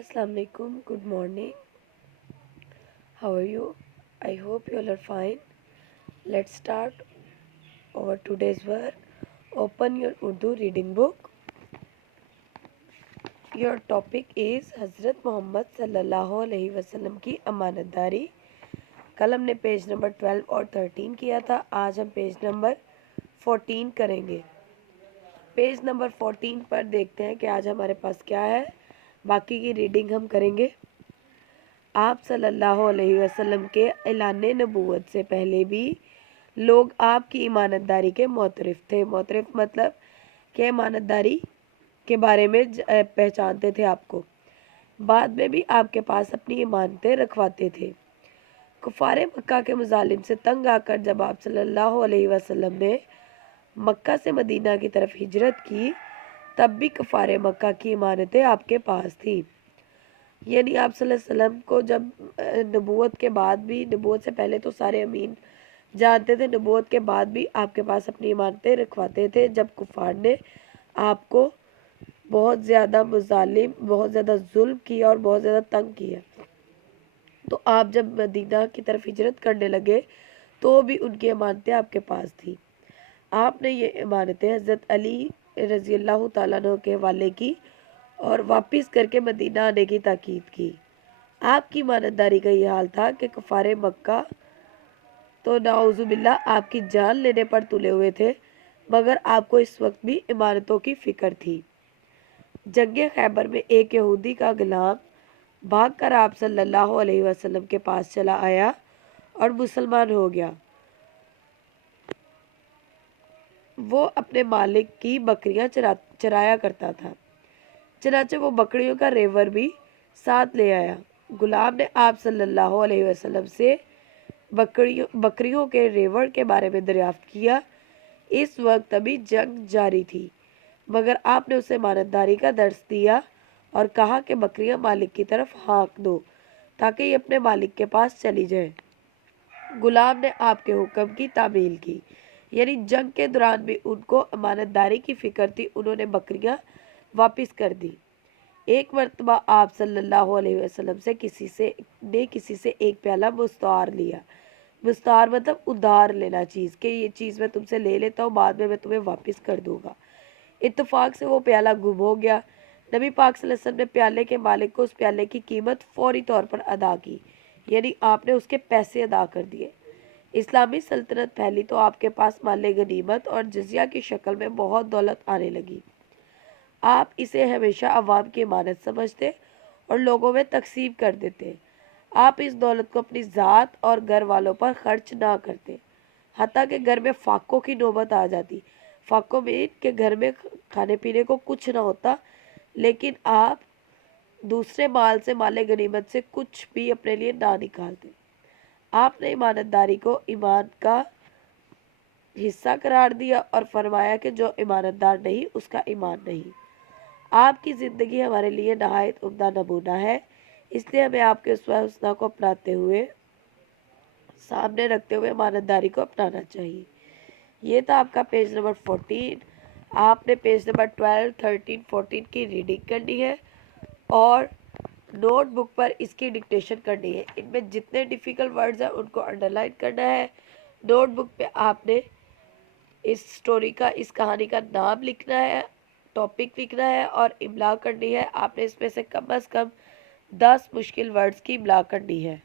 Assalamu alaikum. Good morning. How are you? I hope you all are fine. Let's start our today's word. Open your Urdu reading book. Your topic is हज़रत मोहम्मद सल्लल्लाहु अलैहि वसल्लम की अमानतदारी. कल हमने page number 12 और 13 किया था. आज हम पेज नंबर 14 करेंगे. पेज नंबर 14 पर देखते हैं कि आज हमारे पास क्या है. बाकी की रीडिंग हम करेंगे. आप सल्लल्लाहु अलैहि वसल्लम के ऐलान नबूवत से पहले भी लोग आपकी ईमानतदारी के मोतरफ थे. मोतरफ मतलब कि ईमानतदारी के बारे में पहचानते थे आपको. बाद में भी आपके पास अपनी इमानतें रखवाते थे. कुफारे मक्का के मुजालिम से तंग आकर जब आप सल्लल्लाहु अलैहि वसल्लम ने मक्का से मदीना की तरफ हिजरत की, तब भी कुफारे मक्का की इमानतें आपके पास थी. यानी आप सल्लल्लाहु अलैहि वसल्लम को जब नबूवत के बाद भी, नबूवत से पहले तो सारे अमीन जानते थे, नबूवत के बाद भी आपके पास अपनी इमानतें रखवाते थे. जब कुफार ने आपको बहुत ज़्यादा मुजालिम, बहुत ज़्यादा जुल्म किया और बहुत ज़्यादा तंग किया, तो आप जब मदीना की तरफ हिजरत करने लगे तो भी उनकी इमानतें आपके पास थी. आपने ये इमानतें हज़रत अली रज़ी अल्लाह तआला अन्हु के हवाले की और वापस करके मदीना आने की ताकीद की. आपकी ईमानदारी का ये हाल था कि कुफारे मक्का तो नाउज़ुबिल्लाह आपकी जान लेने पर तुले हुए थे, मगर आपको इस वक्त भी इमानतों की फ़िक्र थी. जंगे खैबर में एक यहूदी का गुलाम भागकर आप सल्लल्लाहु अलैहि वसल्लम के पास चला आया और मुसलमान हो गया. वो अपने मालिक की बकरियां चराया करता था, चनाचे वो बकरियों का रेवर भी साथ ले आया. गुलाम ने आप सल्लल्लाहु अलैहि वसल्लम से बकरियों के रेवड़ के बारे में दरियाफ्त किया. इस वक्त अभी जंग जारी थी, मगर आपने उसे ईमानतदारी का दर्स दिया और कहा कि बकरियां मालिक की तरफ हाँक दो ताकि ये अपने मालिक के पास चली जाए. गुलाम ने आपके हुक्म की तामील की, यानी जंग के दौरान भी उनको अमानतदारी की फ़िक्र थी. उन्होंने बकरियां वापस कर दी. एक मरतबा आप सल्लल्लाहु अलैहि वसल्लम से किसी से एक प्याला मुस्तार लिया. मुस्तार मतलब उधार लेना चीज़, कि ये चीज़ मैं तुमसे ले लेता हूँ, बाद में मैं तुम्हें वापस कर दूँगा. इत्तेफाक से वो प्याला गुम हो गया. नबी पाक सल्लल्लाहु अलैहि वसल्लम ने प्याले के मालिक को उस प्याले की कीमत फौरी तौर पर अदा की, यानी आपने उसके पैसे अदा कर दिए. इस्लामी सल्तनत फैली तो आपके पास माल गनीमत और जजिया की शक्ल में बहुत दौलत आने लगी. आप इसे हमेशा अवाम की इमानत समझते और लोगों में तकसीम कर देते. आप इस दौलत को अपनी ज़ात और घर वालों पर खर्च ना करते, हत्ता कि घर में फाकों की नौबत आ जाती. फाकों में इनके घर में खाने पीने को कुछ ना होता, लेकिन आप दूसरे माल से, माल गनीमत से कुछ भी अपने लिए ना निकालते. आपने ईमानतदारी को ईमान का हिस्सा करार दिया और फरमाया कि जो ईमानतदार नहीं उसका ईमान नहीं. आपकी ज़िंदगी हमारे लिए नहायत उम्दा नमूना है, इसलिए हमें आपके उसवा हुस्ना को अपनाते हुए, सामने रखते हुए ईमानतदारी को अपनाना चाहिए. ये था आपका पेज नंबर 14. आपने पेज नंबर 12, 13, 14 की रीडिंग करनी है और नोटबुक पर इसकी डिक्टेशन करनी है. इनमें जितने डिफ़िकल्ट वर्ड्स हैं उनको अंडरलाइन करना है. नोटबुक पे आपने इस स्टोरी का, इस कहानी का नाम लिखना है, टॉपिक लिखना है और इमला करनी है. आपने इसमें से कम 10 मुश्किल वर्ड्स की इमला करनी है.